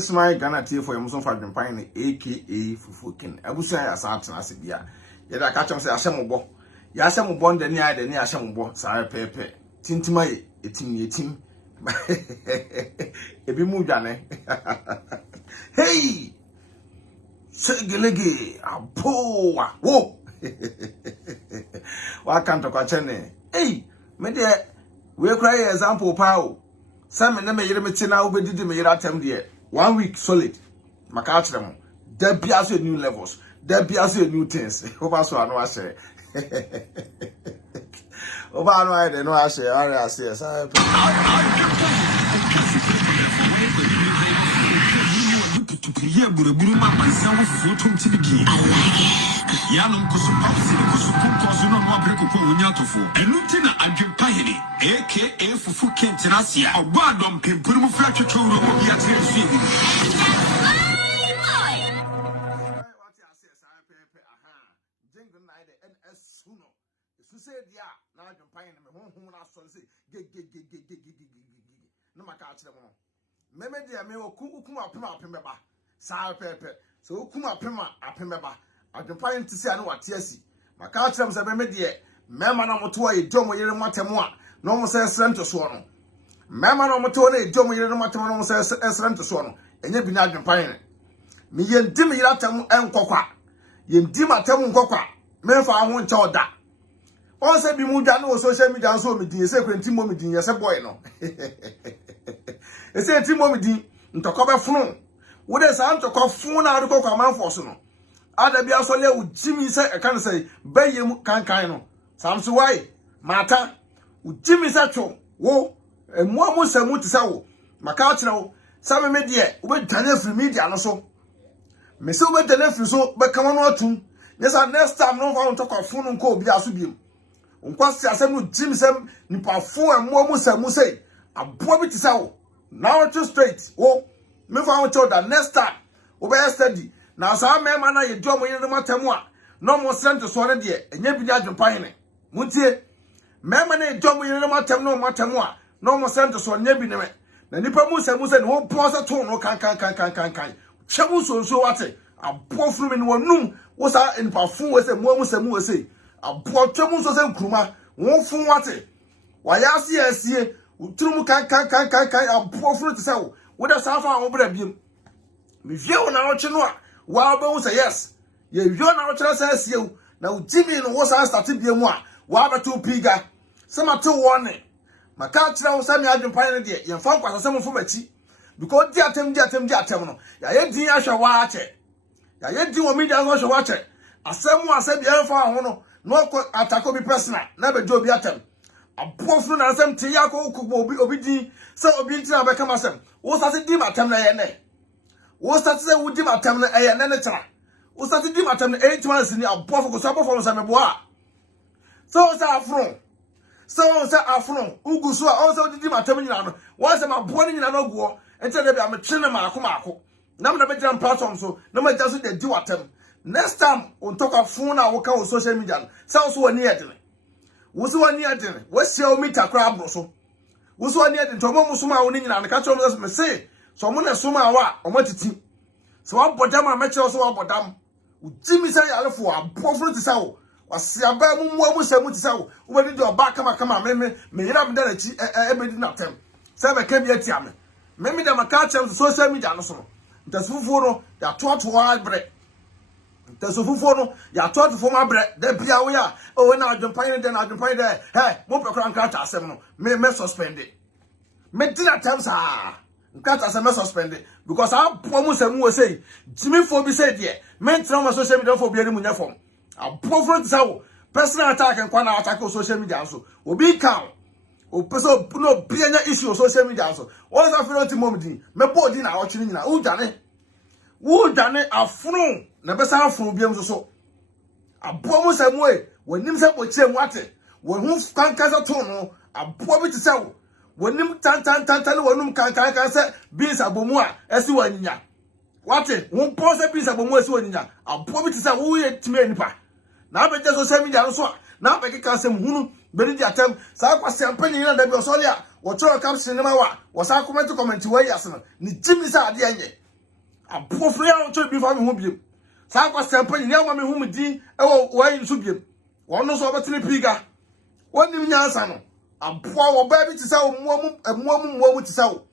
This is my Ghana tea for Amazon for Adwenepahene, aka Fufukin. Abusia ya Samson asibia. Yeda catch him say Ashamubo. Yashamubo the near the near Ashamubo, Sarah Pepe. Tintima etim. Ebi mujane. Hey! Segelege, apo, wo. Wa can't talk chene. Hey, me de we cry example pow. Some na me yere me tina obedidi me yere atem de 1 week solid. Maka achire mo. There be as new levels. There be as new things. Oba so anu ase. Oba anu ai de no ase, ari ase. I like it. Yanum Kusupaps, Kusukum, no more break upon Yatofo. Penutina Adwenepahene, aka Fufukin Tinasia, or Badom Pimpuru Fracture to so kuma apemba Adwenepahene ti se anu watiasi maka achirem se beme de mema na moto aye domo yere matemu a no mo se esrento so no mema na moto na edomo yere matemu no mo se esrento so no enye bi na Adwenepahene mi yendim yere atem enkokwa yendim atem nkokwa mefa ho nche oda on se bi mu dwa no social media so mi din se kwenti mo mi din ye se boy no ese enti mo mi din ntokobe funu wo de sa ntokọ funu na adekọ kwa manfo so no ada bia so le ujimi se e kan say bayem kankan no Samsonwaa mata ujimi se two wo emu amusamu ti se wo maka akire wo sa me de wo be dane free media no so me se wo be dane free so be kama no atum yesa next time no fa ntokọ funu nko obi aso biem nkwasi asem no ujimi se nipa fo emu amusamu say abo bi ti se wo now too straight wo me fa wọn tell that next time we be steady na so mema na ye dom yene matemu a no mo sent so ne de enye bi Adwenepahene muntie mema na ye dom yene matemu a no mo sent so ne bi ne me na nipa mu se ne wo pose to no kan twemu so wate abo funu me ne wonum wo sa nipa fun we se mu semu we se abo twemu so se nkruma wo fun wate wa ya asie uturum kan abo funu te se wo with a safa over the beam. If you are not no, wow, bones say yes. You are not says you. Now, Jimmy was I started being one. Wow, 2 piga. Some are 2 warning. My catch now send me Adwenepahene, you found was some for Betty. Because dear Tim. Ya yet dear shall watch it. Ya yet do me that was watch it. As someone said the alpha no attack will be personal, never do be at them. A poor friend and some Tiago will be obedient, so obedient to become a son. What's that dim at them? What's that say? Would dim at them a netter? What's that dim at them 8 months in a powerful supper from some bois? So is our front. So is our front. Ugusu also did dim at them. Once I'm born in an ogo and tell them I'm a chinema kumako. Number the bedroom platform so no matter just they do at them. Next time on talk of phone, I will come on social media. Sounds so near them. What's one near them? What's your meter crab so? What's one near the Tomo Musuma winning and the catch of me say, someone a suma or what it. So I'm Bodama met also about them. Jimmy say, I for a profit to sell. Was Siabamu Musamu to sell. When did your back come me have done a bit not them. Seven came yet yam. Maybe them a catch on social media. That's who they are taught to wild bread. That's who you are taught for my bread. Then be aware. Oh, now Adwenepahene then Adwenepahene. Hey, more program catch seven. May suspend it. May dinner times are catch as a mess suspended because our promise and will say gyimifuo be said yeah. Men trauma social media for being in uniform. A profit so personal attack and corner attack on social media so will be count. O person no be any issue on social media so. What's that for the moment? Me put dinner watching na. Who done it a funu na besa funu biam so abomu samwe wonim se pochire mwate wonu kankaza to no abomu ti se wonim tan wonum kankan se beans abomu a esi waninya wate won pose beans abomu esi waninya abomu ti se wo ye time nipa na abeje social media so na abeke kasem hunu beri di atem sa kwase ampani na da bi osole a wo choro kam sinema wa wo sa comment we yasno ni jimi sa ade anye abofo ya on to bi fa me ho biem sa kwa sempa ni ya ma me ho mdi e wo wan so biem wono so obetini piga wonim nyansa no aboa wo ba bi ti sa wo muamu ti sa wo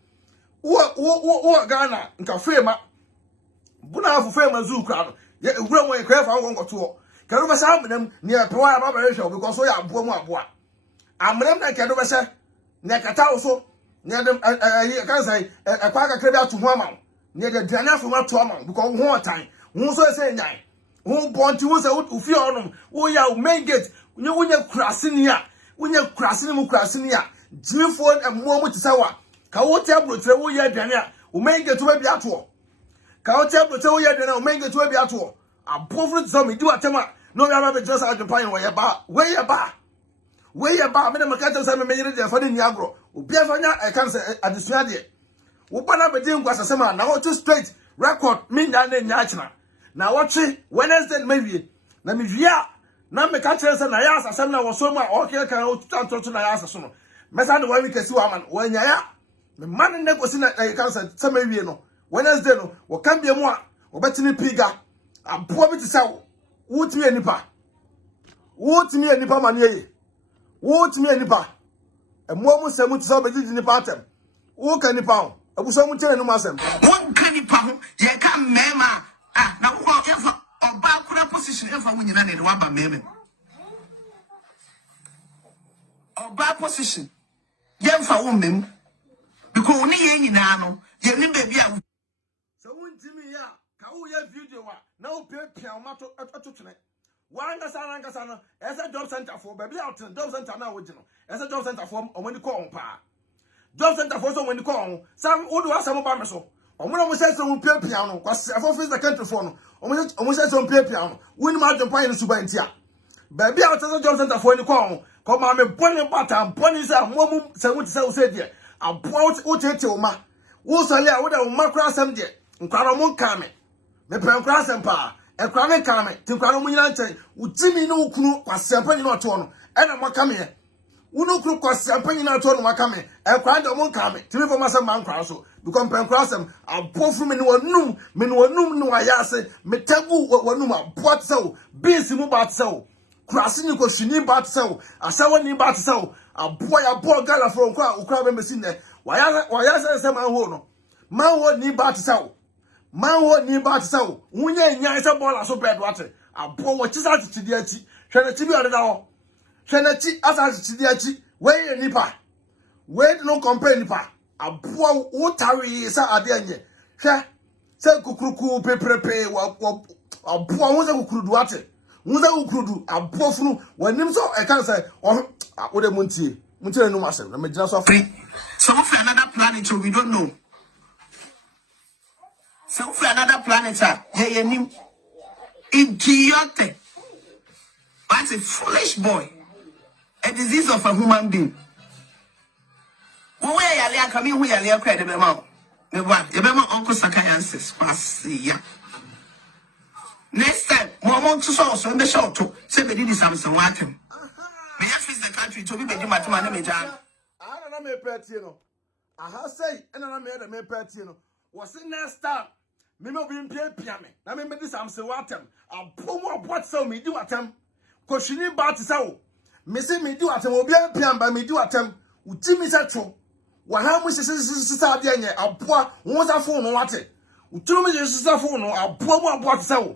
Ghana nka fema buna afu fema zu kra no ye ewura mo ye kra fa wo ngoto kero ba sa amnam ni e pe wa ba ba hwe because so ya aboa mu aboa amnam na kero ba se ne kata wo so ne dem kan sai e kwa ka kra bi atu ho ama ne de dana fo ma to ama because ho otan ho so se nyan ho bonti wo se wo fi onum wo ya main gate wonya krasini a wonya krasini mu krasini a gyimifuo emmo mu tisawa ka wo te abrotre wo ya aduane a wo main gate wo bi ato ka wo te abrotre wo ya aduane a wo main gate wo bi ato abofru tso me di watema no ya ba be just Adwenepahene wo ya ba we ya ba me na makata se me menyere de fa de ni agro obi afanya e kan se adesua de wo ba na be de ngwa sesema na wo to straight record me nya na nya achina na wo twe Wednesday me wie na me wia na me ka kire se na ya asasem na wo so ma o ke kan o tutanto na ya asaso no mesa de wani kesi wa man wo nya ya me man ne kosi na kan se me wie no Wednesday no wo kan bia mu a wo betini piga abo bi ti sa wo timi anipa ma ne ye wo timi anipa emo mu semu ti sa be di nipa atem wo ka nipa ho abuso mu tere no masem wo ka nipa ho ye ka mema na wo efa oba kura position efa wo nyina ne wa ba mema oba position ye mfa wo mem because oni ye nyina no ye ni baby a so wo ntimi ya ka wo ye video wa na wo pia o mato atotune wanga sana no ese job center for baby out job center na wo gino ese job center for omoni ko on pa job center for so omoni ko on sam wo do asem ba me so omo mo se mo pia no kwase afo face the country for no omo se mo pia no woni ma Adwenepahene suba ntia baby out job center for ni ko on ko ma me boni bata boni se mo mu se mo ti se wo se die abo wo tete o ma wo sale a wo da o ma kra asem die nkwaro mo nka me pe kra asem pa e kra me ka me ti kwaro mo nyina nchen utimi no ukunu kwase ampa nyina oto no e na maka me unu kru kwase ampa nyina oto no maka me e kra de mo nka me ti me fo ma se man kwaro so because pe kra asem abofru me ni wanum no ayase me tagu wanum abot se beans mu ba se krasi ni koshwini ba se asawa ni ba se aboy abo gala fro kwa ukra be mesi ne waya se man ho no man ho ni ba se man ho ni ba se wunye nyan se bola so bed wate abo wo chisa chidi achi hwe na chi bi odeda ho hwe na chi asa chidi achi we nipa we no compare nipa abo wo tari sa ade anye hwe se kukuruku peprepe abo wo se kukurudu wate wo se kukurudu abo funu wanim so e kan say wo de muntie no masem na megina so free so we for another planet we don't know. So for another planet, hey, him idiotic. That's a foolish boy. A disease of a human being. Where are you coming? Who are you credit about? The what? You remember Uncle Sakayansis? Yeah. Next time, Mom to source on the show to say we did Samsonwaa. May I face the country to be made you matter? I don't know me petino. I have say, and I made a me petino. Was it next time? Me no be pia me na me di Samsonwaa atem abomo abot so me di watem koshwini ba ti sawo me se me di watem obi pia ba me di watem utimi se tro wa ha mu sisa de anye aboa wo sa fo no wate uturu me sisa fo no aboa mu abot sawo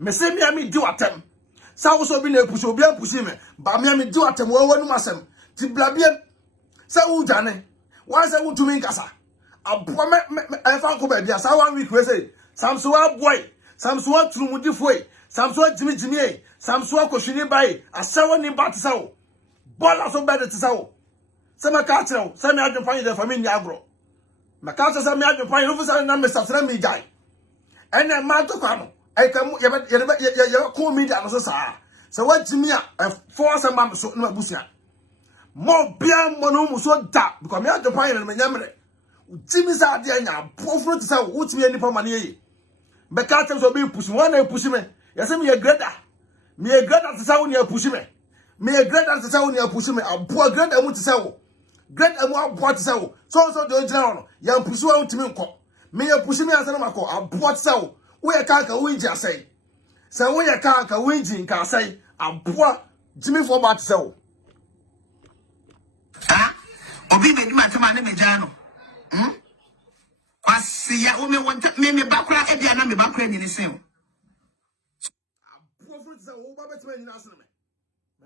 me se me di watem sawo so bi na epusi obi apusi me ba me di watem wo wanu masem ti blabie sawo jane wa se utumi nkasa aboa me fa ko ba bia sa 1 week we say Samsonwaa boy, Samsonwaa turumudifo, Samsonwaa gyimi, Samsonwaa koshwini bai, asawa ni ba tisawo. Bola so bede tisawo. Se me ka kire wo, se me Adwenepahene de family agro. Me ka se me Adwenepahene no fusa na me sasra me gai. Ene ma to kwa no, e ka mu ye ko media no so saa. Se wa gyimi a force ma so na busia. Mo bia mo no mu so da because me Adwenepahene no me nyamre. Gyimi sa de anya pofro tisawo, utimi anipa mane ye. Beka tem so be push one na push me yase me grader tsawo ni push me grader tsawo ni push me abo grader mu tsawo grade amu abo tsawo so do jina no ya push wa ntimi nko me ya pushi me asana mako aboa tsawo wo ye ka winji asai se wo ye ka winji nka asai aboa gyimifuo ba tsawo ah obi be di matema na meja no kwasi ya o me wonta me bakura e bia na me bakura ni sen aboa fru tsawo wo ba betima nyina asana me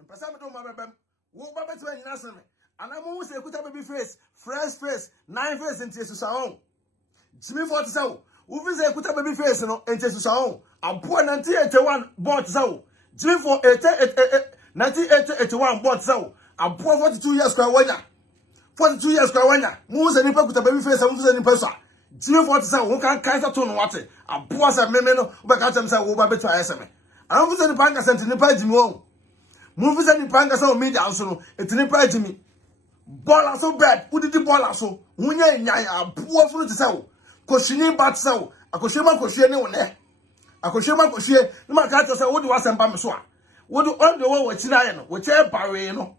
mpasa me do ma bebem wo ba betima nyina asana me anamu se kuta baby face fresh face nine face into susaon gyimifuo tsawo wo fi se kuta baby face no into susaon aboa 1981 bought tsawo gyimifuo 1981 bought tsawo aboa 42 years kwa wanya 42 years kwa wanya mu se nipa kuta baby face mu se nipa so gyimifuo tsawo wo kan kan sa to no wate aboa se meme no wo be ka tem sa wo ba betu ayeseme anamu se nipa nka senti nipa gyimiwo mu fi se nipa nka sa o media so no etinipa gyimi bola so bad udidi bola so hunya nyan aboa furu ti sawo koshwini bat sawo akoshema koshwe ne wone akoshema koshwe ni maka to say wodi wasempa me so a wodi on the wo wachina ye no wache bare no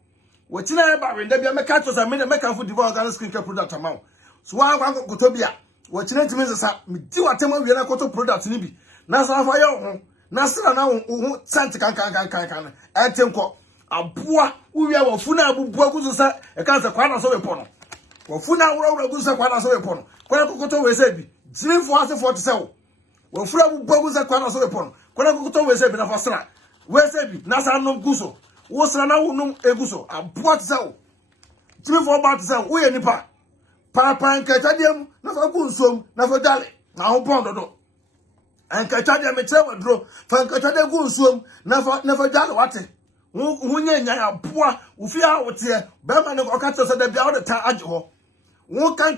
wachina ye bare nda bia meka to say me meka fu divo organ skin care product amaw so wa kwa koto bia wachina timi sesa me di watema wie na koto product ni bi na sa fa ye ho na sira na ho sant kan entenko aboa uwia wafuna abubua guzusa e kanse kwana so wepo no wafuna wura guzusa kwana so wepo no kwana kokoto wese bi gyimifuo ase 47 wafuna abubua guzusa kwana so wepo no kwana kokoto wese bi na fasra wese bi na sa no guso wo sra na wonum eguso aboa tsawo gyimifuo ba tsawo wo ye nipa pa nkatadem na fa gunsom na fa dale na ho pondo do nkatadem me tsewa dro fa nkatadem gunsom na fa dale wate wunye nya aboa ufi a wote be ma ne ko ka tse da bia wo de ta age ho wo kan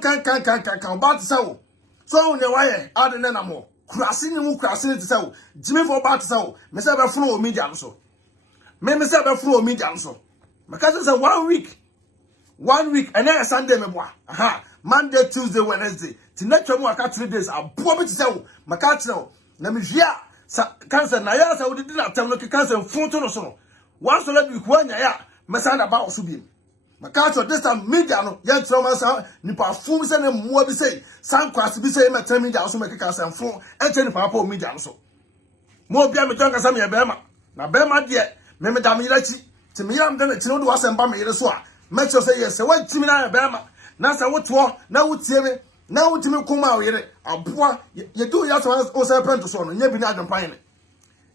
ba tse wo so ne waye ade ne na mo kurase ni mu kurase ni tse wo gyimifuo ba tse wo me se be funu o media no so me se be funu o media no so me ka say 1 week and then Sunday me boa aha Monday Tuesday Wednesday ti na twemu aka 3 days aboa be tse wo me ka tse wo na me hia cancer na ya sa wo di na tem no ke cancer funto no so no one solar be kwanya ya mesana ba oso bi makacho this time media no ye troma sa nipa fum se ne muo bi sei san kwase bi sei metra media oso mekeka san fun enche nipa pa media no so mo bia me tonka sa me be ma na be ma de me da me yirachi ti me yiram de na chi no do asem me yire so a mecho say yes wa ti me na be ma na sa woto na wotie me na wotimi kuma o yire aboa ye do ya so o se print so no nya bi na Adwenepahene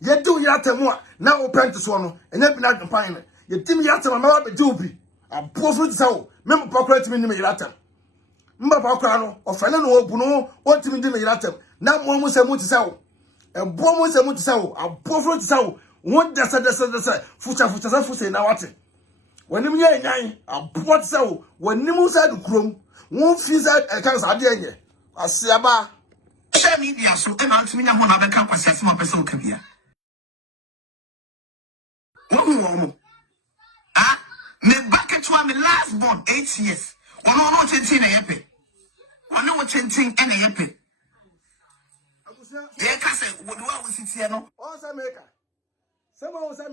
ye do ya temu a na o print so no nya bi na Adwenepahene ye timi ya temu ma ba do bi aboa fru tsawo me mpa kra timi ni me yiratem mba pa kra no o fele no obu no o timi di me yiratem na mo mu se mu tsawo ebo mu se mu tsawo aboa fru tsawo won desa fucha sa fuse na wate wanim nya nyan aboa tsawo wanim sa du krom won fi sa e kan sa de enye asiaba social media so e ma ntimi nya ho na be kan kwasi asema pese o ka bia wo ah me bucket to me last born 8 years ono no chentin na yepe ono wo chentin na yepe agusia e ka se wo do wa sitie no o sa meka sema o sa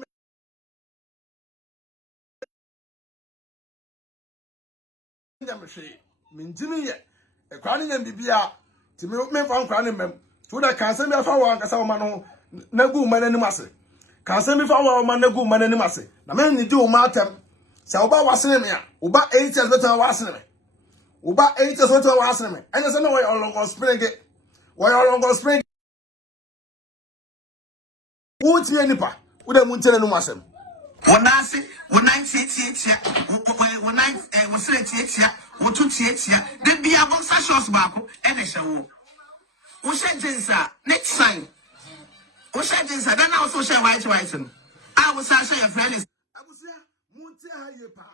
nyamhwe minjimi ye e kwa ne nyam bibia ti me fa nkwa ne mem to da kan se me fa wa nkasa wo ma no na gu ma nanim ase kan se me fa wa ma na gu ma nanim ase na me ni di wo ma atem se wo ba wasene me a wo ba 8 years beto wasene me wo ba 8 years beto wasene me anya se no we olongo spring wo ti nipa wo da mu ntene no asem wonase wonan tietia wonan wosere tietia wotu tietia de bia boxer shorts baako e ne hye wo hye jeans a next time wo hye jeans a dan na wo so hye white no a wo sa hye your friend is abusia munti ha ye pa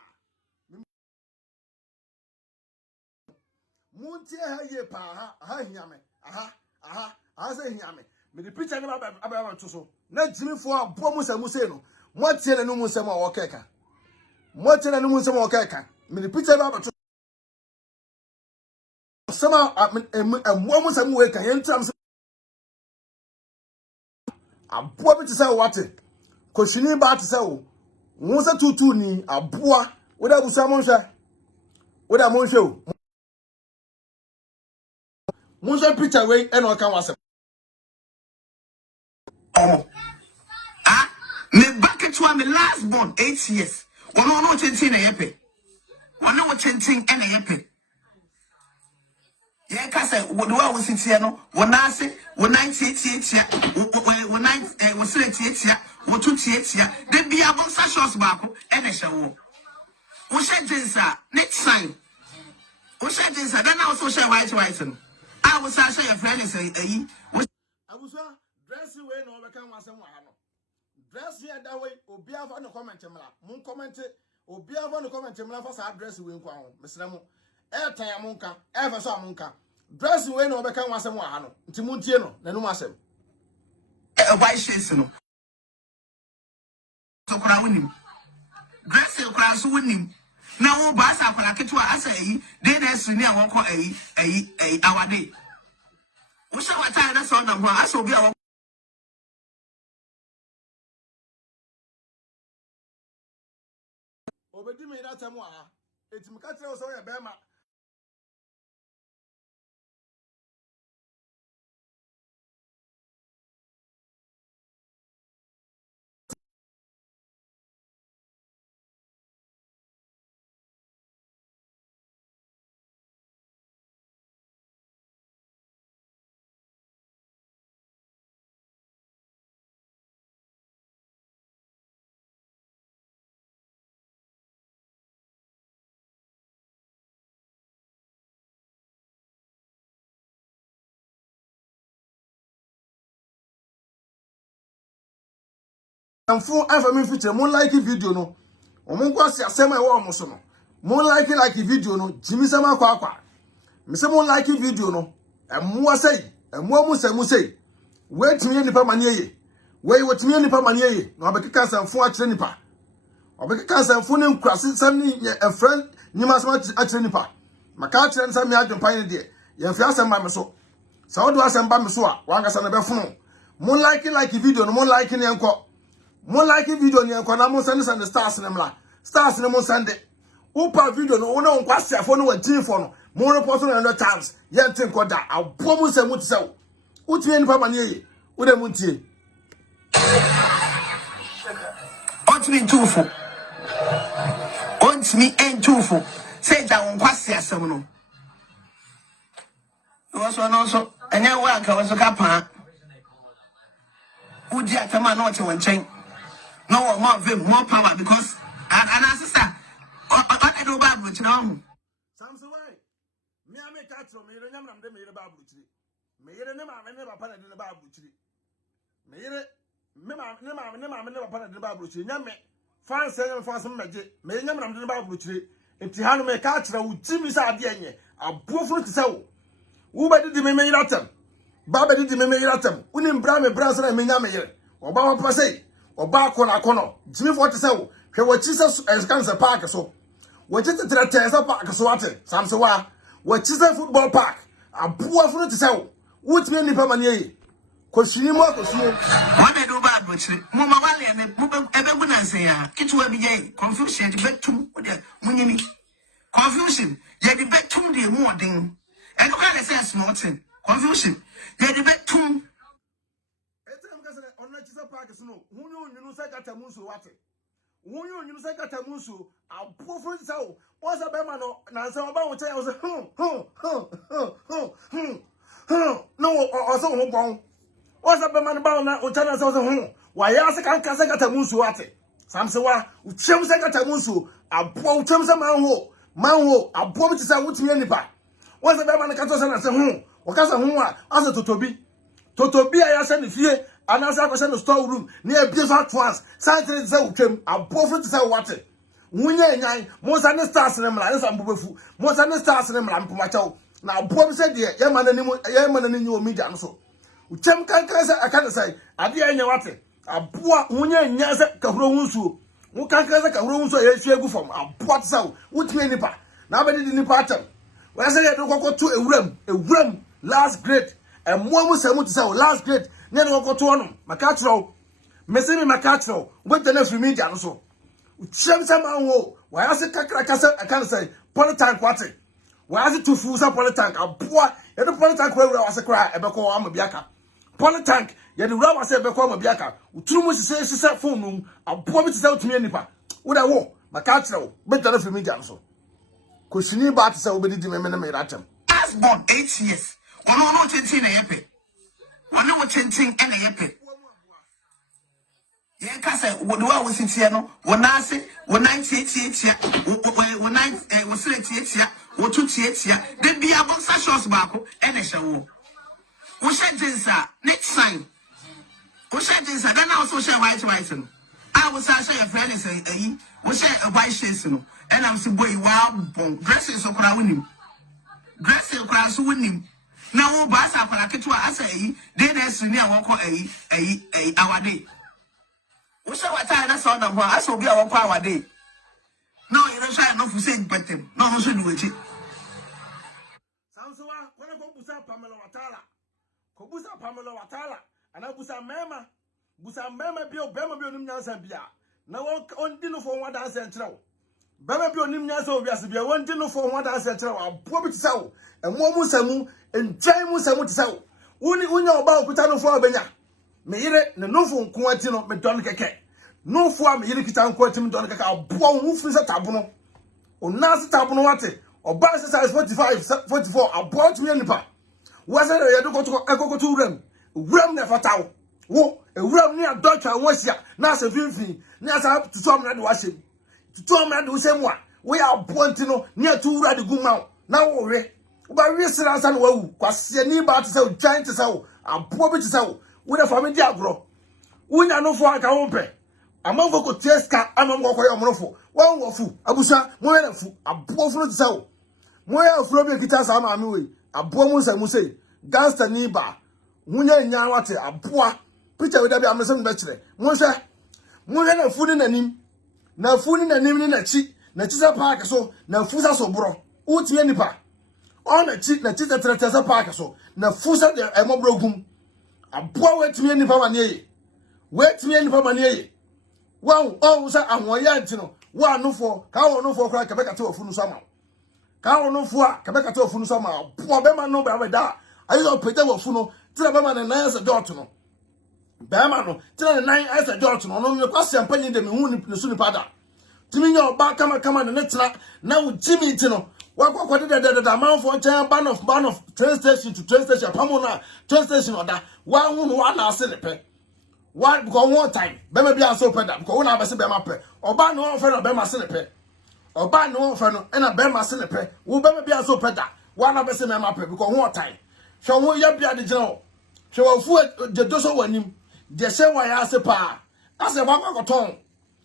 munti ha ye pa ha hiame aha se hiame me the picture ne ba to so na gyimifuo abo mu se no mo tie na no mu nsem a wo keka mo tie na no mu nsem a wo keka me the picture ba to sama mo mu nsem we kan yentam aboa bi te say wate koshwini ba te say wo se tutu ni aboa wo da busa mo nhwe o Munso picture way and all can was. Oh. Ah, me bucket to me last born 8 years. One no chenting a yepe. One no chenting and a yepe. Yeah, Cassa, what do I was in Tiano? One I say, 198 ya, 19 was 78 ya, 228 ya. Then be about Sashos Baku and a show. Who said this? Next time. Who said this? Then I also share white. I was say your friend is a. I was dress you when overcome was some dress here that way, or be on the comment. Moon commented, or be on the comment. For address you in Quam, Miss Ramo. Airtime Munka, ever saw Munka. Dress you when overcome was some one. Timuntiano, Nanumasem. A white shades, no. So, I win him. Dress your class win him. Now, Bassa, when I get to us, then as near walk our day. We shall attire that sort of one. I shall be our. Obedi me that time. It's Mukatra also a Bama. And for I'm future, moon like video no. Omunkwasi asema ewa omuso no. Moon like video no. Jimmy sama kwa. Mise moon like video no. Emwa sei, emwa mu sei. Wait me nipa maniye. Wait me nipa maniye. No abekeka sanfo akire nipa. Obekeka sanfo ne nkrase sam ni a friend nyima sama akire nipa. Maka akire nsam me Adwenepahene de. Ye mfi asamba me so. Sa wodo asamba me so a wangasa na befono. Moon like video no moon like ne enko. Mon like video ni enko na mon send the stars ne mla. Stars ne mon send. Upa video no wona nkwase afo no wagin fo no. Mon report no no chance. Ye ntin ko da. Abo mu se mu tse. Utie ni papa ne ye. Wo de mu ntie. Ontimi ntufo. Ontimi entufo. Say da nkwase asem no. Wo so no so. Enya wa ka wo so ka pa. Udi atama na o che won chen. No more power because and sister I do Bible now. Samsonwaa. Me a me catch me yere nyam nam de me yere Bible chiri. Me yere ne ma me papa na de Bible chiri. Me yere me ne papa na de Bible chiri. Nyam me fan say nyam fan some meje. Me nyam nam de Bible chiri. Enti hanu me catch ra ujimi sa ade enye. Abofo ti se wo. Wo ba di me yere atem. Ba ba di me yere atem. Uni mbra me bra sa me nyam me yere. Oba wa papa say Oba kono gyimifuo te se wo hwe wachi se cancer park so wachi tetere tese park so ate Samsonwaa wachi se football park aboa funu te se wo wutime nipa mane koshwini mo koshwini wona do ba bochire mo ma wale me ebegu na nsen ya kitwa bi je confusion de betum de munyini confusion ye de betum de mu odin e do ka le sense nothing confusion ye de betum park no wunu se kata munso wate wunu se kata munso abofo nsawo o se be ma no na nsa oba wo che o se no o se ho bon o se be ma no ba na o cha na se o se wa ya se kan ka se kata munso wate Samsonwaa uchem se kata munso abo uchem se manho abo bi ti se wutimi nipa o se be ma no ka to se na se o ka se a se totobi a ya se ne fie anasa ko se no store room na ebie so atwans santre ze utwem abofo te se wate wunye nyan mo sa ne stars ne mla ne sa mbobefu mo sa ne stars ne mla mpomachaw na abofo se de ye ma nani nyi o media no so utwem kan se aka ne sai ade anya wate aboa wunye nya se kahuro hunsuo wo kan se kahuro hunsuo ye hwe gu fam aboa te se wutime nipa na abedi nipa atam wo se ye do kokoto ewuram last grade mo mu se mu te se last grade ne no koto no makatro mesemi makatro wete na free media no so uchem sama ho wa ya se kakra kasa akan say politank kwate wa ya se tufu sa politank aboa ye do point tank we wase kra ebeko amabiaka point tank ye do wase ebeko amabiaka uturu mu sise phone num abo bi tse utumi anipa wo da wo maka kire wo betana fi media so koshwini ba tse wo bedidi me na me ratem as born 8 years wono no chentin na yepe wono wo chentin na yepe ye ka say wo do wa wo sitie no wona ase wo 98 wo 9 wo 78 wo 2 de bia boxer shorts baako na hye wo she jeans next time wo she jeans then na also she white no I was say your friend is wo she a white shades no and I'm say boy wow bon dressing so kra wonim dressing kra so wonim na wo ba sa kwala ketwa asa dey na sini a won ko awade wo she wata na so na ho asa obi a won ko awade no you don't say no fu say betem no so do echi Samsonwaa kona ko busa Pamela Watala ana busa mema bi obema bi onim nyansa bia na won di no fo won danse enkyerɛw bema bi onim nyansa obiase bia won di no fo won danse enkyerɛw abo bi tsawo emo mu samu enjai mu samu tsawo unya oba okuta no fo abenya me yire ne no fo nko ati no me don keke no fo a me yire kita nko ati me don keke abo hu fi se tabono onase tabono wate oba size 45 44 abo tumi anipa wase ye do koto uram na fatawo wo ewuram ni adotwa wonsia na asa finfin ni asa tutom na de wasem tutom na de wosem a wo ya abonti no ni atu wura de guma na wo we wo ba wi sira asa na wawu kwase ni ba te se o twan te se o abo bi te se o wo da famidi agro wunya no fo aka wo pe amamfo ko teska amamfo ko yo monofo wo wofu abusa mo na fu abo fu no te se o mo ya fu obi kita sa ma mi we abo mu se mu sei gangster ni ba wunya nya wate aboa picture we da bi amesem be kire mo hwe na fu ni nanim ni na chi sa park so na fu sa so bro utie nipa on na chi tetrete sa park so na fu sa de emobro gum aboa wetie nipa mane ye wow on sa ahoya nti no wa nofo ka wo nofo kra kebeka te ofu no so ma ka wo nofo a kebeka te ofu no so ma aboa be ma no be da ayo pete ofu no tira be ma na na sa dot no Bama no tena 9 as a George no no kwase ampanyi de me hu ni su ni pada timi nya oba kama ne tena na wo Jimmy ti no wa kwakwade de man for chan ban of train station to train station pamo na train station oda wa hu no wa na ase ne pe wa because one time bema bia so peda because wona abese bema pe oba no on fe no bema se ne pe oba no on fe no na bema se ne pe wo bema bia so peda wa na abese bema pe because one time so wo ya bia de gina o so wo fu de doso wanim de se wa ya se pa ase wa kwakoton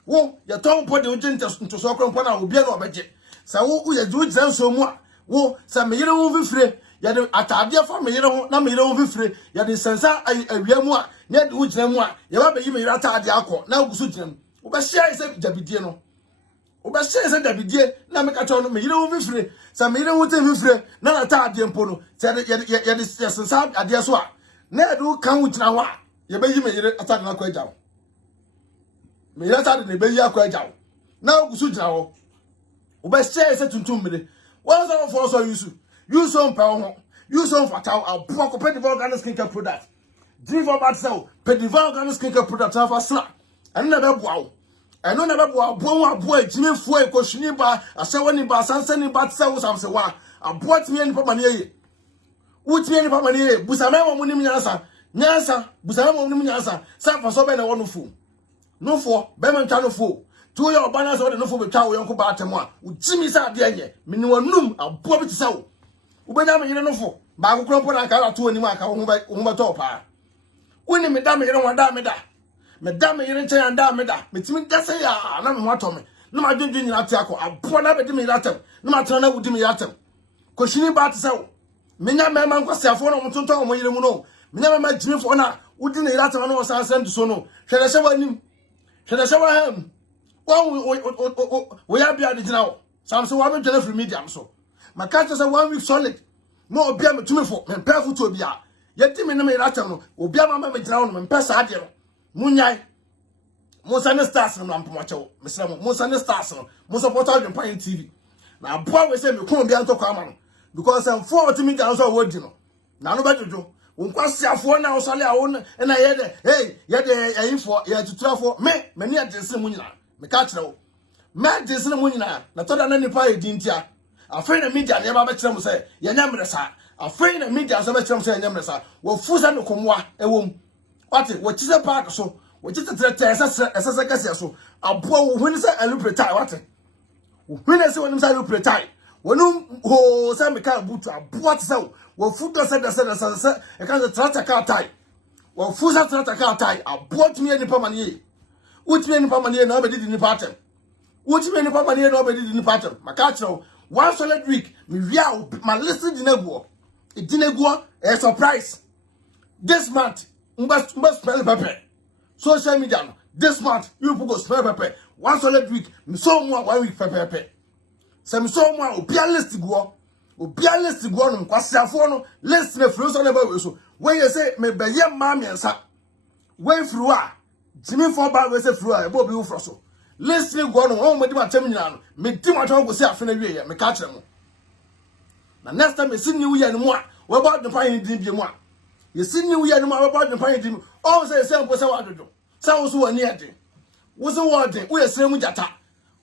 wo ye ton po de ujinte nto so kronpo na obi na obeje sa wo ye du gyan so mu a wo sa me yire wo fifire ye de atade fa me yire ho na me yire wo fifire ye de sensa awia mu a ne de ujina mu a ye ba be yi me yire atade akọ na ogusu gyan wo be share se dabidie no wo be share se dabidie na me ka ton no me yire wo fifire sa me yire wo te fifire na atade mpo no ye de sensa ade so a na de kan ujina ho a ye be yi me yire atade na kwa jawo me yire atade na be yi akwa jawo na ogusu gina ho Oba share se tuntum mede. What is our force or use on power, use on fatao, I'll block up the organic skincare product. Drink for bad cell, pay the organic skincare product of a slap. And never wow. I know never wow, boy, gyimifuo, koshwini ba, asewani ba, sansani ba cell, Samsonwaa. I bought me any pamanie. Would me any pamanie, Busama munim Nyansa, Busama munim Nyansa, San for so many wonderful. No for, Beman Channel 4. To your banners or the no for the tower, Uncle Bartamwa, with Jimmy Sadia, Minuanum, a boy to sell. Ubedam in no for, Bago Cropon and Kala to any mark, Umatopa. When Madame, you don't want Dameda. Madame, you didn't and Dameda, between Dessa, and I'm what me. No, I didn't attack, I'll pour up at me latem, no matter what do me latem. Koshini bat sell. Mina Mamma was a phone on Tonto, when you know. Mina met Jimmy for now, who didn't let him know San to Sono. Shall I show him? Shall I show him? We have been at now. Samsonwaa been telling medium so. My cat is a 1 week solid. No, be a to me for and pair to be a. Yet, Timmy, no, Latin, will be a mamma drown and pass Adio. Moonlight. Mosana Stars and Lampomacho, Mr. Mosana Stars, most of what I've been playing TV. Now, boy, we say you couldn't be able to come on because I'm 40 minutes also, you know. na no bedojo unkwasiafo na osale a won na yede yede ayifo ye tuturafo me ni adese mu nyina me ka kire wo me adese mu nyina na toda na nipa ye dintia afei na media ne ba kire mu se ye nyamre sa afei na media so ba kire mu se ye nyamre sa wo fuza no komoa ewom wate wo kise park so wo kise trete esese kase so abo wo huni se alupretai wate wo huni se wonim se alupretai wonu ho se me ka butu abo ate se wo fudo se e ka se trata ka tai wo fuza trata ka tai abo tumi ni pamanie utumi ni pamanie na obedi ni pattern utumi ni pamanie na obedi ni pattern maka kire one solid week me wia my list dinagwo a surprise this month must spell pepper social media no this month you people go spell pepper one solid week me so mo 1 week pepper some so mo obia list go no kwasiafo no list na fru so na ba we so when you say me be ye ma miensa when fru a gyimifuo ba we say fru a e bo bi wo fro so list ni go no won mo di ma tem nyina no me di ma tan go say afa na wie ye me ka kire mo na next time me sin ni we ye no mo a we ba Adwenepahene din bi mo a ye sin ni we ye no mo a we ba Adwenepahene din all say mpo say wa dodo say wo so wani ade wo so wo den wo ye sremu jata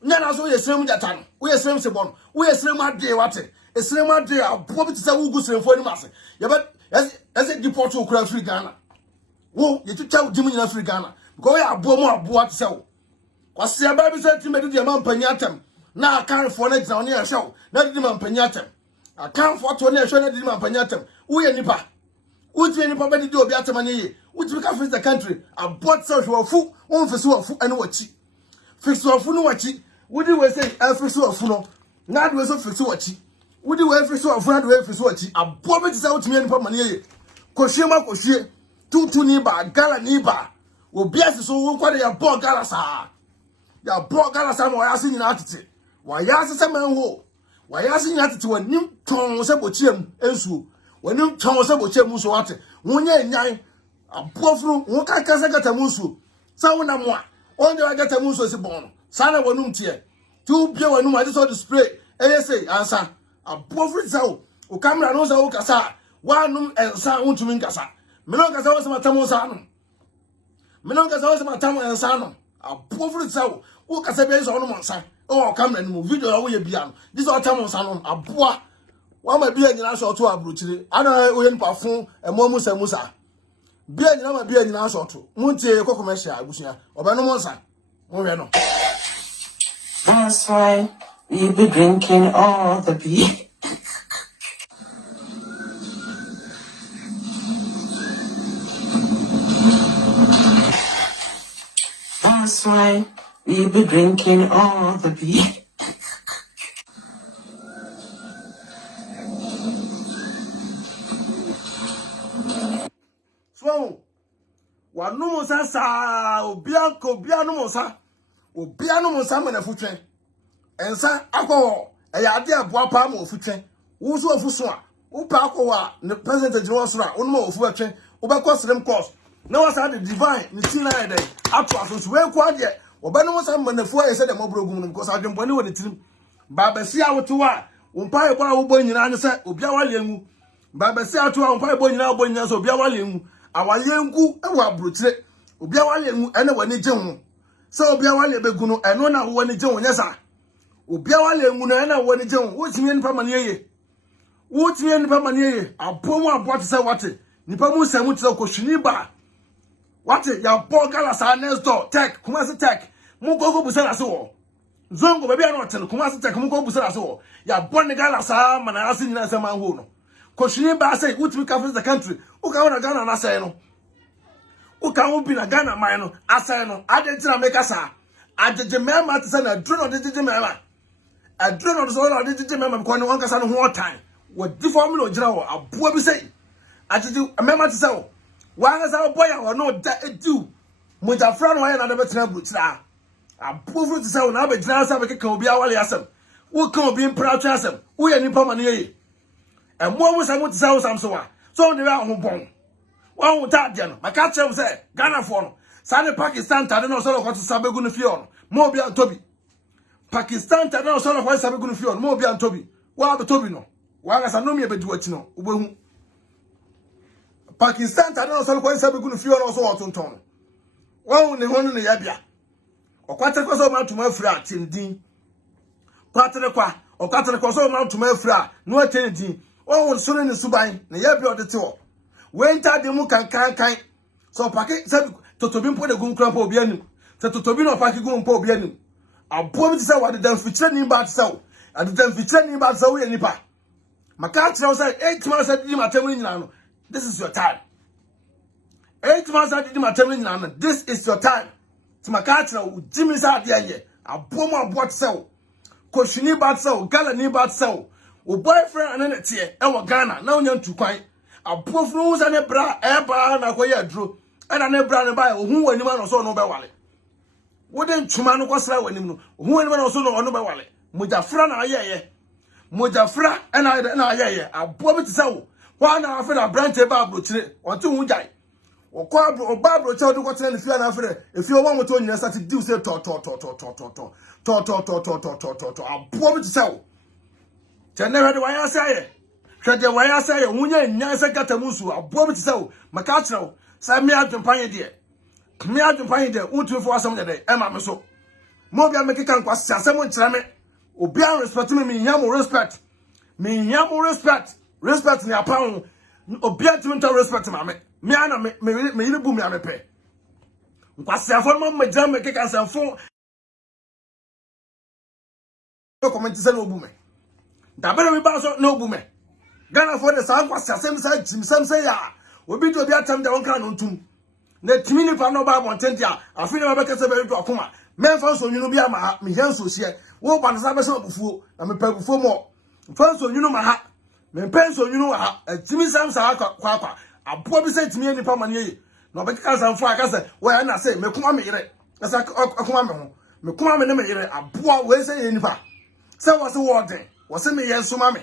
nya na so wo ye sremu jata no wo ye sremu se bon wo ye sremu ade wate esremu ade abo bi say wo gu sremfo ni mase ye ba as a deport to kura free Ghana wo ye tuta di mu nyina free Ghana because we abo mo abo ate say wo kwase aba bi say timedi de man panyatam na kan fo na gina oni ya hyew na di man panyatam akan fo to na hyew na di man panyatam wo ye nipa utwe nipa ba di obi atamanye ye utwe ka face the country abot say wofu won fese wofu ene wachi fix wofu no wachi wodi we say fix wofu no na do we so fix wachi wodi we fix wofu na do we fix wachi abo be ti say utwe nipa mane ye koshie tutu ni ba gala ni ba obi asiso won kwade ya bo gala sa ya bo gala sa mo ya sin nyina atete wa ya asese manho wa ya sin nyina atete wanim ton se bochiem ensuo wanim ton se bochiem so ate wonye nyan abofru won ka kasa gata musu sa wona mo a onye wa gata musu si bon sa na wonum tie tu bia wonum ade so display say ansa abofru sa o camera no sa o kasa wanum ensa untumi nkasa me no kasa wo se matamu sa no me no kasa wo se matamu ensa no abofru sa o kasa bia so no monsa o camera no video wo ye bia no this all time sa no aboa wa ma bia nyina so to abrochire ana o ye npa fun emo musa bia nyina ma bia nyina so to muntie ko commercial agusia obano monsa mo we no. That's why we be drinking all the beer. That's why we be drinking all the beer. So, wanu sa obia no musa me na futwen ensa akọ eya ade aboa pa ma ofutwen wo so ofuso a wo pa akọ ne percentage no so a wo no ofu atwen wo be kọ course na wasa the divine ni tin na dey ato aso we kwa de wo be no musa me na fu a yese de mobrogum no because adwemponi wo de tirim ba ba si a wo to a wo pa e kwa wo bo nyina ne se obia wale ngu ba ba si a to a wo pa e bo nyina so obia wale ngu awale ngu e wa brochire obia wale ngu ene wani je ho so obia wale begu no eno na wo ni je wo nyesa obia wale ngu no ena wo ni je wo wotimi nipa mane ye abomu abo te se wate nipa mu samu te se koshwini ba wate ya bo gala sa next door tech kuma se tech mu gogo busa na se wo zongo bebia no ten kuma se tech mu gogo busa na se wo ya bo ne gala sa mana ase nyina se manho no koshwini ba say wotimi ka face the country o ka wona Ghana na say no uka wo bi na Ghana man no asai no adentina make asa ajeje mema te say na drone no jeje mema a drone no so na jeje mema ko no kasa no ho time wo di formula o gira wo aboa bi say ajeje mema te say wo wa sa boy a no da edu mo ja fra no ya na da betina butira aboa fru te say wo na ba gira sa be keka obi awale asem wo kan obi mpra twa asem wo ya nipa mane ye e mo wo sa mo te say wo Samsonwaa so ne wa ho bon one ta dia no maka chem say Ghana for no sane Pakistan ta no so lo kwato sabegu no fie no mo bi antobi Pakistan ta no so lo kwato sabegu no fie no mo bi antobi wa be tobi no wa ga sa no mi e bedi wati no obehu Pakistan ta na so ko nsa be gunu fio na so otonton won ne hono ne yabia okwate kwa so ma tuma afira tindin kwatere kwa okwatere kwa so ma tuma afira no atendin won so ne suban ne yabia odete wo wenta de mu kan so pake se totobi mpo de gun kran pa obi anim se totobi no pake gun mpo obi anim abo bi se wade dan fitre ni ba tse wo ade dan fitre ni ba tse wo ye nipa maka tse wo say 8 months adi matem nyina no this is your time 8 months adi matem nyina no this is your time ti maka tse wo jimi sa ade aye abo mo abo tse wo koshwini ba tse wo gala ni ba tse wo boyfriend anene tie e wo Ghana na onya ntu kwan abo funu za ne bra e ba na koye aduro ana ne bra ne ba ohun wani ma no so no be wale woden tuma no kwasra wani no ohun wani ma no so no be wale mujafra na ayeye mujafra na ayeye abo bi tsawo kwa na afa na branch ba abro kire wonto hu jai okọ abro ba abro che odko tena ne fia na afre efi owo moto nyina sati diu se to abo bi tsawo tena hwede wan asa ye hwede wan asa ye hunya nya se gata musu abo bi tsawo maka kire sa mi adwenpanye de untufo asam de e ma me so mo bia me keka nkwase asam nkyere me obi an respect me nya mo respect respect ni apan obi an timi respect ma me ana me yire bu me amepe nkwase afọ mo magya me keka nsamfo comment se no bu me da bere me ba so no bu me Ghana for the san kwase asam sa jimsam se ya obi do obi atam de wonkra no ntum na timi ni pa no ba bonten dia afi na ba kese be do akoma menfa so nyunu bi ama me hyan so sie wo ba na sa be so bufuo na me pa bufuo mo mfa so nyunu ma ha me pen so nyunu wa ha timi sam sa kwa abo bi se timi ni pa ma ne ye na obi ka sam fo aka se wo ya na se me kuma me yire asa akoma me ho me kuma me ne me yire abo we se ye ni pa se wo se wo den wo se me ye so ma me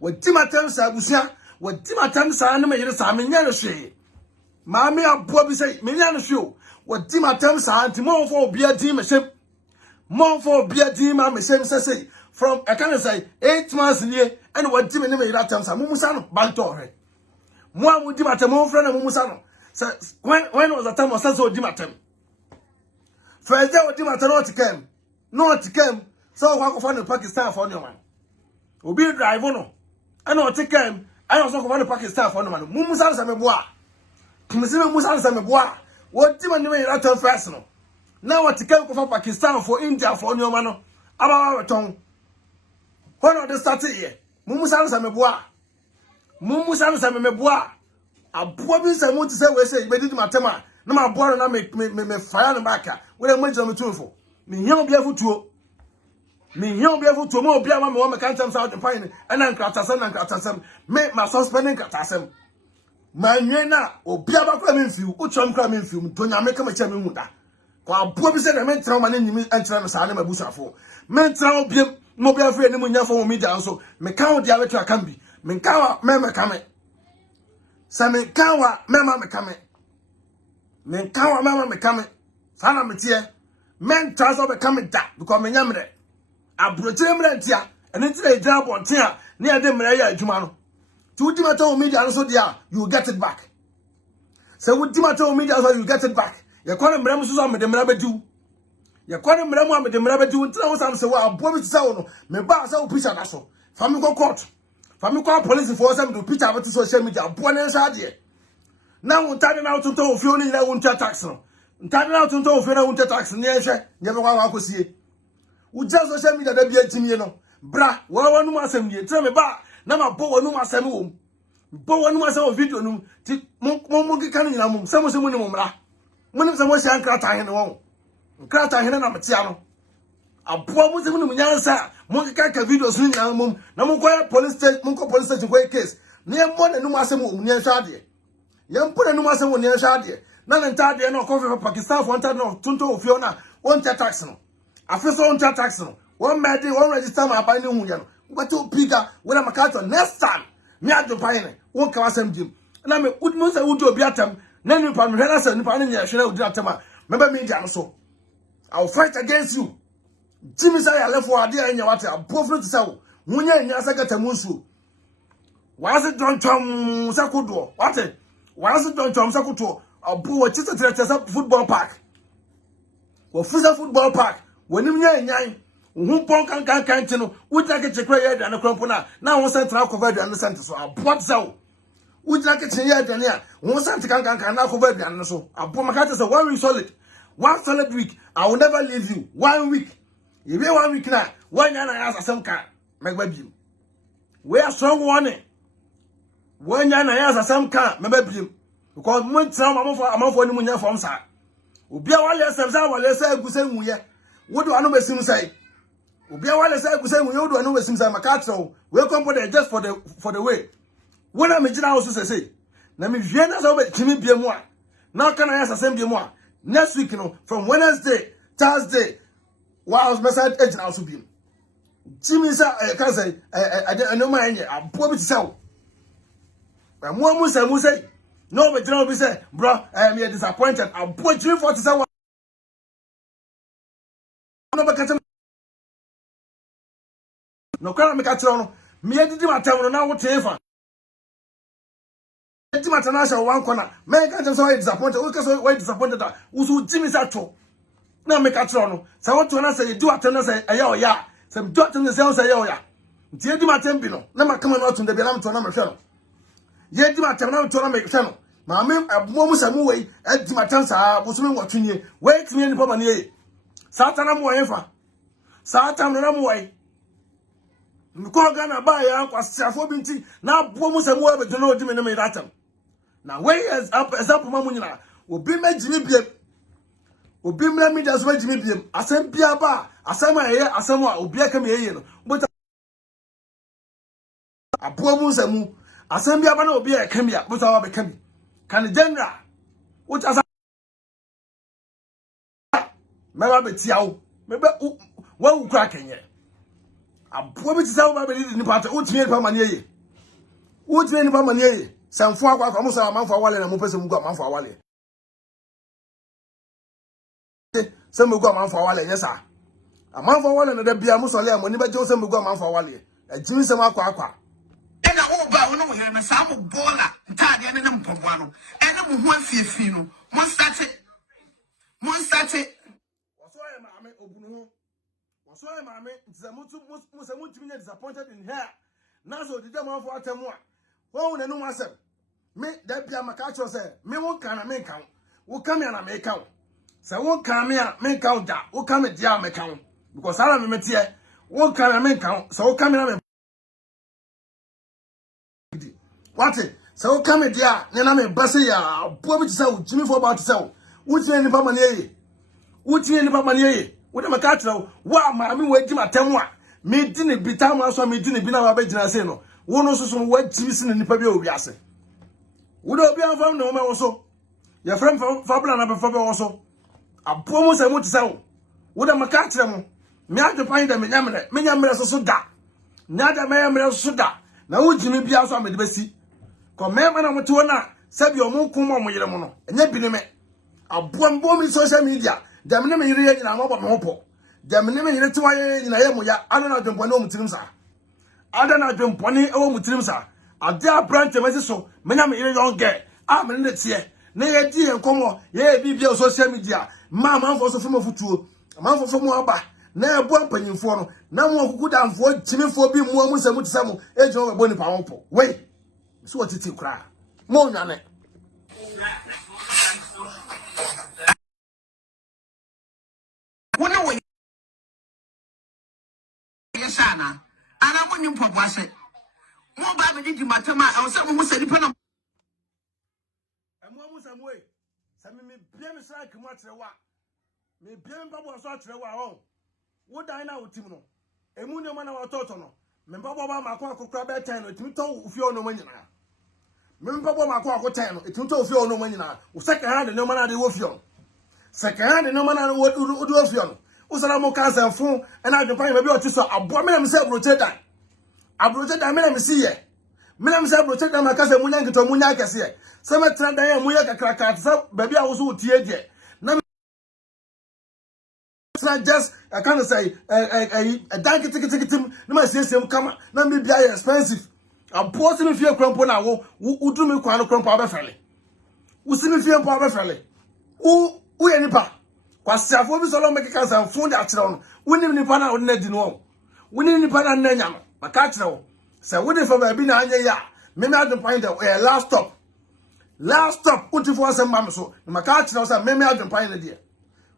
wadimatam sa abusia wadimatam sa na me yire sa me nya no hwe maame abo bi say me nya no hwe wadimatam sa anti mo fo obi adi me shem mo fo obi adi ma me shem say from I can say 8 months nie and wadi me ne me yire atam sa mo musa no banto hwe mo amudi mo fro na mo musa no say when was the time was so wadimatam first day wadimatam not came so wa ko fa no Pakistan for no man obi drive no ana o take him ana so ko man Pakistan for no man musa sa me boa kimisi me musa sa me boa wo ti man me yira ton first no na what take ko for Pakistan for India for no man no aba ton hono de start here musa sa me boa abo bi sa mo ti say we say be di matema na ma boa na me fire no back we mo jira me tunfo me hia bia futuo mo obi ama me wo me kan tam sa Adwenepahene ana nkratasem me ma suspending nkratasem ma nwe na obi aba kwa me mfiu utrom kwa me mfiu to nya me kama cha me muda kwa abo bi se na me ntra ma na nyimi entra me sa na mabusafo me ntra obi mo bia fre ni mu nya fo mo media nso me kan wo dia betra kan bi me kan wa me kame sa me kan wa me ma me kame me kan wa me kame sa na me tie me ntra so be kame da because me nya me abrochire mrantia ene tire ejira bonten a ne ade mra ya adwuma no ti wudi mata o media no so dia you get it back say wudi mata o media so you get it back ye kwere mra muso so me de mra badiu ye kwere mra mu am de mra badiu ntina wo sam se wa abo bi tisa wo no me ba sa wo picture na so fami ko court fami ko police for some do picture about social media abo ne nsa ade na wo tade na wo tonto ofio ni na wo ntia tax no ntade na wo tonto ofio na wo ntia tax ne ehwe nye be kwa akosie uja social media da bia timie no bra wa wanu asem die tire me ba na ma bo wanu asem wo bo wanu asem video num ti mo kika ni na mum samo semu ni mumra mo ni samo sia nkrata hene wo nkrata hene na metia no abo mo semu ni munyansa mo kika ka videos ni na mum na mo ko police station ko case ne mo na num asem wo ni ehwa de ye mpo na num asem wo ni ehwa de na ntade na ko fe Pakistan for ntade no tonto ofio na won tax no afeso on tax no one made one register my buy no hunya no but to piga when am account next time me Adwenepahene won ka wasam dim na me udmo say wodo obi atam na ni pa me hwe na say ni pa ne nya hwe na odi atam a member media no so I will fight against you Jimmy say ya lefo ade anya wate abofro ti say wo hunya nya say gata munsu Was it John Chom Sakudo? What it? Was it John Chom Sakuto? A poor Chita football park. Or Fusa football park. When you nine, who punk and can't know, would like a check and a crumpuna. Now one sent out covered and the center. So I bought so. Would like a chair than here. One sent to can now covered and so. I put my cat as a 1 week solid. 1 solid week. I will never leave you. 1 week. If you 1 week now, 1 year I ask some car. Make baby. We are strong warning. 1 year I ask some car. Make baby. Because one time I'm for any money from sir. Ubia wale sebza wale say gusen wuye. What do I know besim say? Ubia wale say gusen wuye do I know besim say makatro. We come for the just for the way. When I imagine also say. Na me vie na so be kimi bie mu a. Now can I ask asem bie mu a. Next week from Wednesday, Thursday, while message agent also bie. Jimmy say can say I know my enye abo bi tse wo. Mu say no, but you know, we say, bro, I am here disappointed. I'll put you for to say, no, can't make a tone. Me, I did my time now. What if I did my international 1 corner? Make I just so disappointed. Because why disappointed that? Who's Jimmy's at all? Now make a tone. So what to say? You do attend us a ya. Some doctor in the sales say, oh, yeah. Dear my tempino. Never come out to the Belam to number show. Yet, my time to make channel. Mamma, a woman, some way, at my chance, I was watching you. Wait me in the Pomani. Satan, I'm whatever. Satan, I'm way. Mukogana buy Uncle Safobinti. Now, woman, some way, but you know, Jimmy made at them. Now, way as up Mamuna will be made Jimmy Beam. Will be made as well Jimmy Beam. I sent Piaba, I sent my hair, I somewhat will be a comedian. But a poor Musamu. Assembly will be a camia, but I will become. Can the general? What as I maybe Tiao, maybe one cracking ye. I promise to sell my belief in the party. What's here for money? What's here for money? Some 4 o'clock almost a month for a while and a person who got man for a while. Some will go man for a while, yes, sir. A month for a while and there be a Mussolem when never Joseph will go man for a while. A Jimmy Samsonwaa. And I over no here, Sam Bola, Tadi and them Pobuano, and I'm 150. One started. What's why mammy Obuno? What's why mammy? Musamuti disappointed in her. Nazo did them for a time. Well, I know myself. Me, that be a macacho say, me won't can I make count. Who come here and I make count. So won't come here, make count that. Who come at the make count. Because I am a here. Won't can I make count. So come here. What it? So come here, then I'm a bussy, Bobby to sell, gyimifuo about to sell. What's any money? What's any money? What am I catching? What am I waiting my time? Me didn't be time, I saw me didn't be now a bed in a seno. One also some wet cheese in the Pabio Biase. Would I be a farm no more also? Your friend Fablan and Fabio also. I promise I want to sell. What am I catching? Me have to find them in Yammer, many Yammer so that. Neither may I so that. Now, Jimmy Biasa made the best. Come, man, I'm to honor. Said your moon come on with your mono. And then be me. A bomb in social media. The name in reading and about Mopo. The name in the 2 in a Yamoya. I don't know the Bono Mutimsa. I don't know the Pony or Mutimsa. A dear branch of message so. Many am in young girl. I'm in the tear. Nay, dear and come on. Yea, be your social media. Mamma was a film of two. A month from Wamba. Nay, a bomb penny for no one who could afford gyimifuo be more Musamu, edge over Adwenepahene. Wait. So what did you cry? More than it. What no way? Yes, Anna. And I want you for was it. More Bible did you matter? I was someone who said, depend on. And what was some way? Some me blame is like much a what? Me blame Papa was such a wow. What I know, Timo? A moon man or total. Remember my quack crab 10 with me told if you're no money now. Remember my quack 10, it will if you're no money now. Second hand, no man at the wolf yon. Second hand, no man would do of yon. Usamo cancer phone, and I can find maybe or two so a boy himself rotate that. I rotate that man, see ye. Madame said, protect my cousin Munaka to Munaka here. Some at Diane Munaka crackers, baby, I was who tear yet. It's not just, I can't say, a donkey ticket, no, my system come, let me be expensive. Aboa se me fie krampo na wo udu me kwa no krampo abefele wo se me fie mpo abefele wo ye nipa kwasiafo bi so lo make kansa fun da kire no wonim nipa na wo na di no wonim nipa na na nya no maka kire wo se wo de fa ba bi na anya ya me me Adwenepahene the last stop utifo asem ma me so maka kire wo se me Adwenepahene de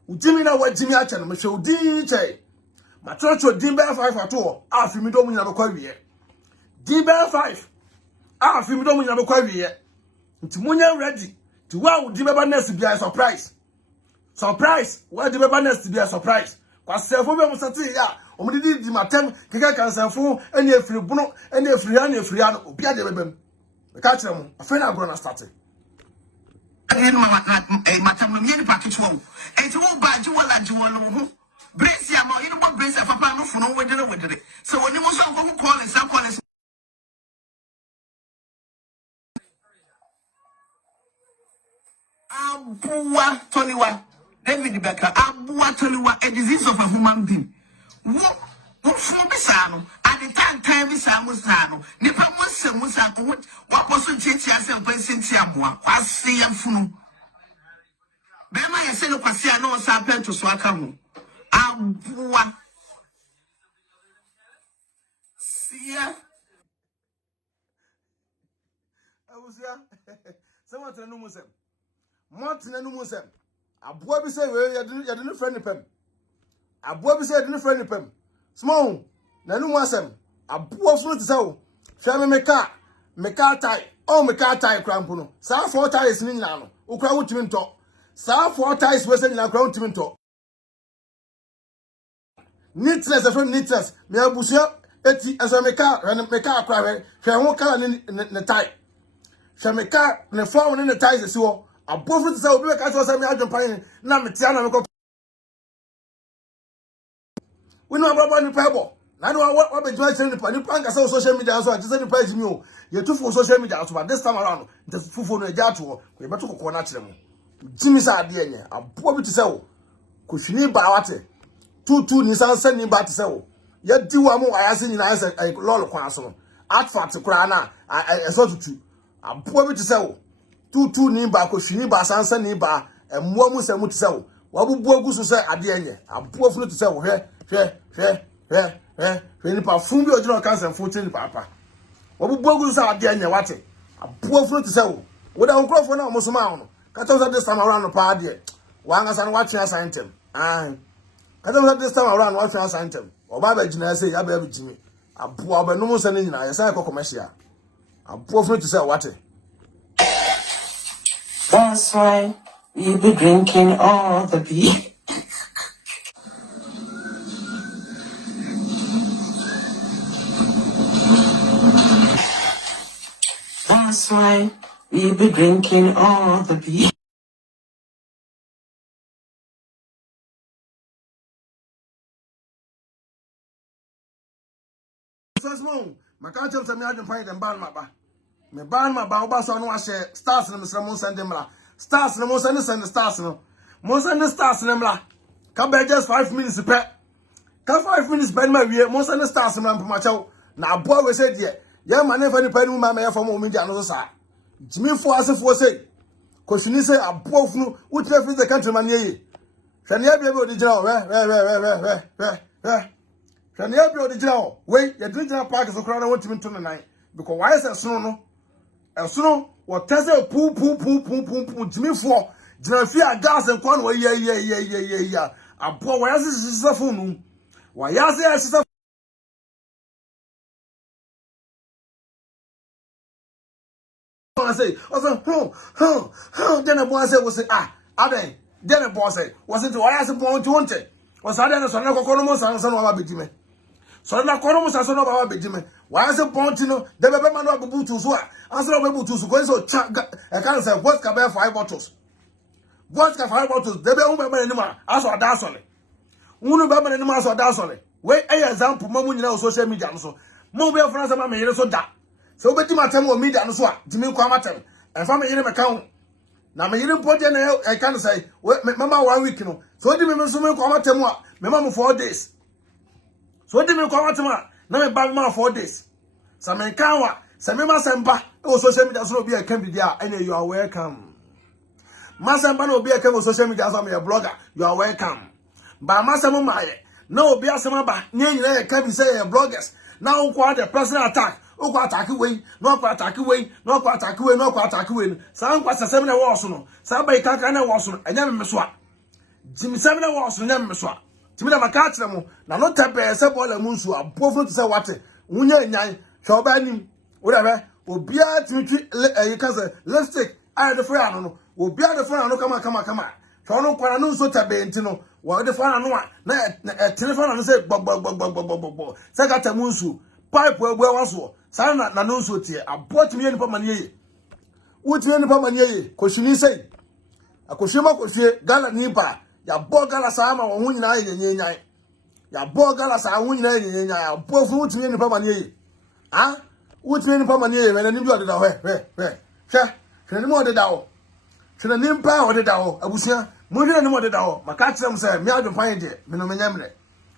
udimi na wajimi acha no me hwe udi che ma trocho dimbe 5 ato afi mi do mu nya be kwa wiye dimbe 5 afi mi do mu nya be kwa wiye nti munya ready ti wa udimi ba next be a surprise wa di beba next be a surprise kwasefo be musati ya omudi di matem keke kansefo eni efiri bunu eni efiri ano obi ade bebem me ka kire mu afa na agro na start matam no yeni package wo enti wo ba ji wala ji wala ho brace ya ma yini bo brace papa no funu wedere so woni mo so ko call is Abua Toliwa, David Becker, Abua Toliwa, a disease of a human being. What for Bissano? At the time Bissano, Nipa Musako, what was to teach us and President Yamua, was see and Funu. Bema, I said, Pasiano, Sapen to Swakamu. Abua. See ya. I was here. Someone to know Musem. Martin no musem aboa bi say we yade no friend pem aboa bi say yade no friend pem small na no musem aboa so to say o hwe me car tie me car tie krampo no sa 4 ties ni nyina no ukra wutimi nto sa 4 ties we say nyina kra wutimi nto neatness from neatness me abusia eti asa me car kra hwe ho car ne tie hwe me car ne form ne ties si wo abofo tsa obi ka so say me Adwenepahene na me tia na me ko winu ababa ni pebo na no wa be jwa chere ni pa nka say social media so ati say ni pa jimi o ye tufo social media so but this time around the fufo no eja to ko ye beto kokko na kire mu jimi sa ade enye abo bi tse o koshwini ba wate tutu ni sansa ni ba tse o ye di wa mu ayase nyina ayase lol kwa so no atfat kura na eso tutu abo bi tse o tutu ni ba koshwini ba sansa ni ba emmo mu se mu tse o wabubu agusu se ade enye abo funu tse o hwe ni pa fun bi ojiro kansa fun ni papa wabubu agusu se ade enye wate abo funu tse o woda nkrofo na mo so ma no ka to say this time around no pa ade wa ngasa no watwe asantem ka to say this time around no watwe asantem oba ba gina say ya ba jimi abo abanum se ni nyina ya say commercial abo funu tse wate. That's why you be drinking all the beer. That's why you be drinking all the beer. First moon, my country to me Adwenepahene them ban my ba. Me ban my ba oba so no ahye stars no Mr. Mo send them la. Stars no mo send stars no. Mo send stars no mla. Ka be just 5 minutes pe. Ka 5 minutes ben ma wie mo send stars no mpoma chew. Na abo we say de. Ye ma ne fa ni pa ni ma ya fo mo media no so sa. Gyimifuo asefo say. Koshwini say abo funu utire fi the country man ye. Hwe ne abia be odijira Can you be original? Wait, your original park is a crowd. I want to be 29 because why is that soon? As soon what tells you poo gyimifuo gyimifuo gas and corn. Yeah. A poor why is this phone? Why is it? I say, then a boy said, was say, then a boy say, wasn't why I said, want to want it. Was I then a son of Economos and son of Abidime? So na kono musa so no ba bedime wa se ponti no de bebe ma no abubutu so aso no abubutu so ko so e kan say vodka be 5 bottles vodka 5 bottles de be hu be ni ma aso da so le unu be ni ma aso da so le we example ma mu nyina on social media no so mo be france ma me yire so da so be di matem o media no so a dimi kwa matem en fa me yire me kan na me yire podi na e kan say mama 1 week no so di me so me kwa matem a me ma mo 4 days. So did me come out na me bag man 4 days. So me kanwa Se me masemba o social media so be a can be there and you are welcome. Masemba no be a can social media so me a blogger, you are welcome. Ba masemo maye no be asema ba nyina can be say bloggers. Now kwa the personal attack. O kwa attack we, no kwa attack we, no kwa attack we, no kwa attack we. Sa kwa sesem na wo so no. Sa ba ikaka na wo so no. Enya me so a. Jimisem na wo so no me so a. Timi na maka kire mo na no tebe se bola mu nsu abofo to se wate. Wunya nyan, hwe oba nim. Wo da be obia timi you can say lipstick I the front no. Obia the front no kama. Hwe no kwa no nso tebe enti no. Wo the front no a na telephone no say gbog. Se ka tamu nsu. Pipe we waso. Sa na no nso tie. Abot mi enipa mane ye. Wuti enipa mane ye. Koshwini sei. Akoshwima kosie gala nipa. Ya bo gala sa ama wo nyina yenyenyan. Ya bo gala sa wo nyina yenyenyan. Abofu wuti enipa mane ye. Ah? Wuti enipa mane ye. Na ni bi odeda hwe. Hwe ni mo odeda ho. Hwe ni mpa odeda ho. Abusia. Mo hwe ni mo odeda ho. Maka kire mo say me Adwenepahene de. Me no menyamre.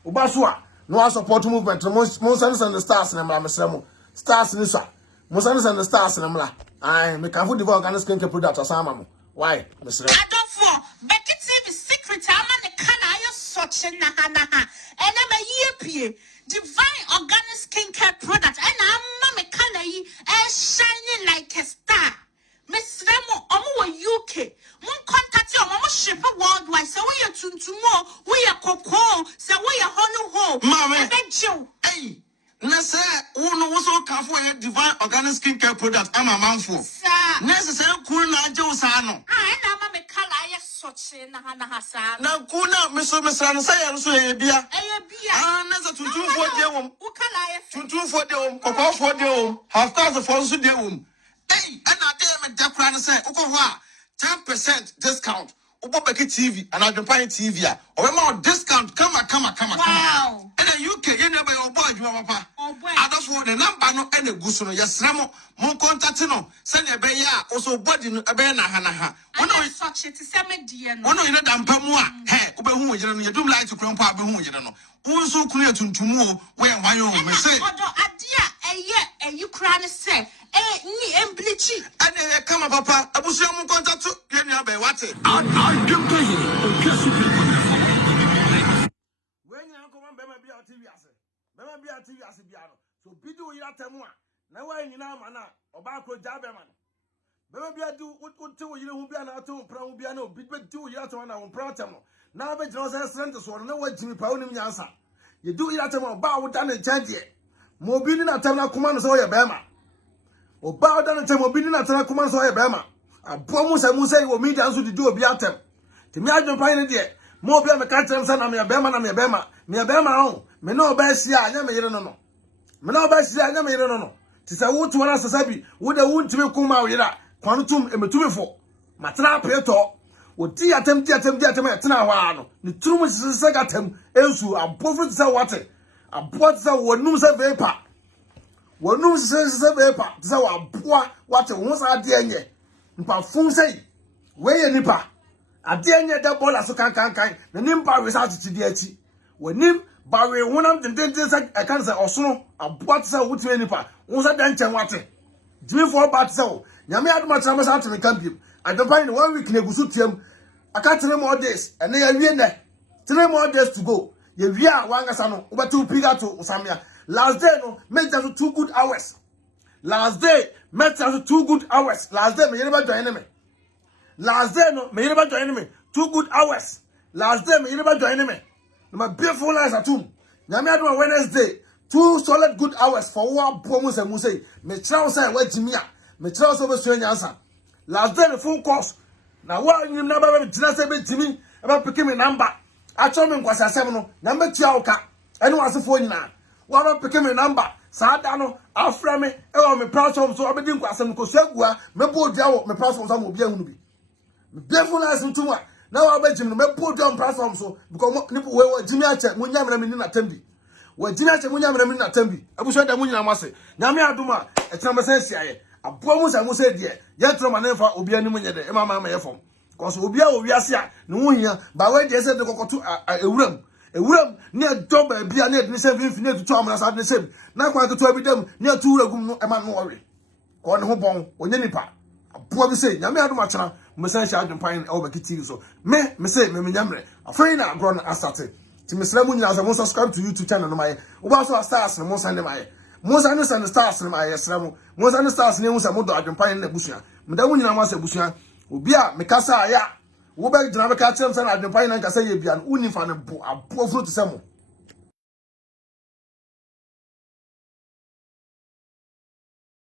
Oba so a no support movement. Mo send the stars na mla mesremo. Stars ni so. Mo send the stars na mla. Ai me kan fu develop organic skincare product asama mo. Why? Mesremo. Adofo, Becky TV secret ama ne kana ayo such na ha. Ene me yepie. Divine organic skincare product. Ena ama me kana yi shining like a star. Mesremo omo UK. Mun contact you omo ship worldwide. So we are tuntumo, we are cocoa, so we are honey ho. Mama. Hey. Nese uno woso kafo e divine organic skincare product ama manfo. Sir. Nese se ku na aje usa no. Ena ama me kala aye such na ha sa. Na ku na meso no say ya so e bia. Nese tuntumfo de wom. U kala aye. Tuntumfo de wom, kokofo de wom, half cast for so de wom. Hey, and I tell me that plan say, "Okowa 10% discount." Obo Becky TV and Adwenepahene TV. Or more discount. Come. Wow. And then UK, you never your boy, you papa. Oh boy. I just want the number no any gusuno. Yes, Ramo, mon contact no. Send a beya also body no a beya na. One of such it is a median. One of you dampa mua. Hey, Obe who you don't like to grandpa who you don't know. Who so clear to tomorrow where my own may say. And you cry say, ni emblichi. And come up, papa. I was your contact to Yenya Bay. What it? When you come on, Bema be our TV asset. Bema be our TV asset. So, Bidu Yatamua. Now, you know, mana, or Bako Jaberman. Bema be a do what you know, be an auto, Brown Biano, Bid 2 years on our Pratamo. Now, the Joseph Santos or no way Jimmy Pound answer. You do Yatamo, bow down and change it. Mobili na tena kumano so ye bema. Oba da na tena mobili na tena kumano so ye bema. Abomu se mu say wo media nso di obi atem. Ti mi Adwenepahene de, mo obi me ka tena na me bema na me bema. Me bema ho, me no oba hia anya me yire no. Me no oba hia anya me yire no. Ti se wo tuwa na sasabi, wo de wo ntimi kuma wo yira. Kwano tum emetumi fo. Matena preto. Wo di atem e tena ho ano. Ni turum sese gatem ensu abofu se wate. Aboa tsa wonum se vapor. Wonum se vapor. Tsa aboa wate wo sa ade enye. Mpa fun sei. We ye nipa. Ade enye da bola so kan. Na nimpa we sa titi achi. Wonim ba we wonam dendenden se e kan se osono. Aboa tsa wo tire nipa. Wo sa dan chen wate. Gyimifuo ba tsa wo. Nyame adoma tsa me sa tene kampim. Adwenepahene 1 week na gusu tiam. Aka 3 more days. And na ya wie ne. 3 more days to go. Ye wia wangasa no ubatu piga to usamia. Last day no make just 2 good hours. Last day make just 2 good hours. Last day me yeba join enemy. Last day no me yeba join enemy. 2 good hours. Last day me yeba join enemy. No my beautiful lies at home. Nyame adoma Wednesday 2 solid good hours for wa bomu se mu say. Me try say wa jimia. Me try say be so nyansa. Last day the phone calls. Na wa nyim na ba be tina say be jimi. E ba pick me number. Acho me nkwasa asem no na metua oka ene wasefo nyina wa ba peke me number saada no afra me e wo me platform so obedi nkwasem ko suagua mebo odua wo me platform so mo bia hunu bi me befo na asem tuma na wa ba jim no mebo odua platform so because ni we jimi ache munya mra me ni na tambi wa jimi ache munya mra me ni na tambi abuso da munya mase nyame adoma e tena mesen siaye abo mu sa mu se de ye tro ma na fa obi ani munye de e mama ye fom because obi a owiase a ne ho hia ba we de se de kokoto ewuram ne doba bia ne de se finfine tutu amana sa de se na kwa keto abi dem ne atu uragum no e ma no ore ko ne ho bon onye nipa aboa bi say nyame adom achana me san sha Adwenepahene e obeki TV so me say me nyamre afei na agro na astate ti me sra mu nyina so mo subscribe to YouTube channel no maye wo ba so stars no mo san de maye mo san no stars no maye sra mu mo san stars ne hu sa mo do Adwenepahene na busua me da mu nyina mo sa busua obi a me kasa aya wo ba gina be ka chem san Adwenepahene na kasa ye bia no uni fa ne bo aboa fro to se mo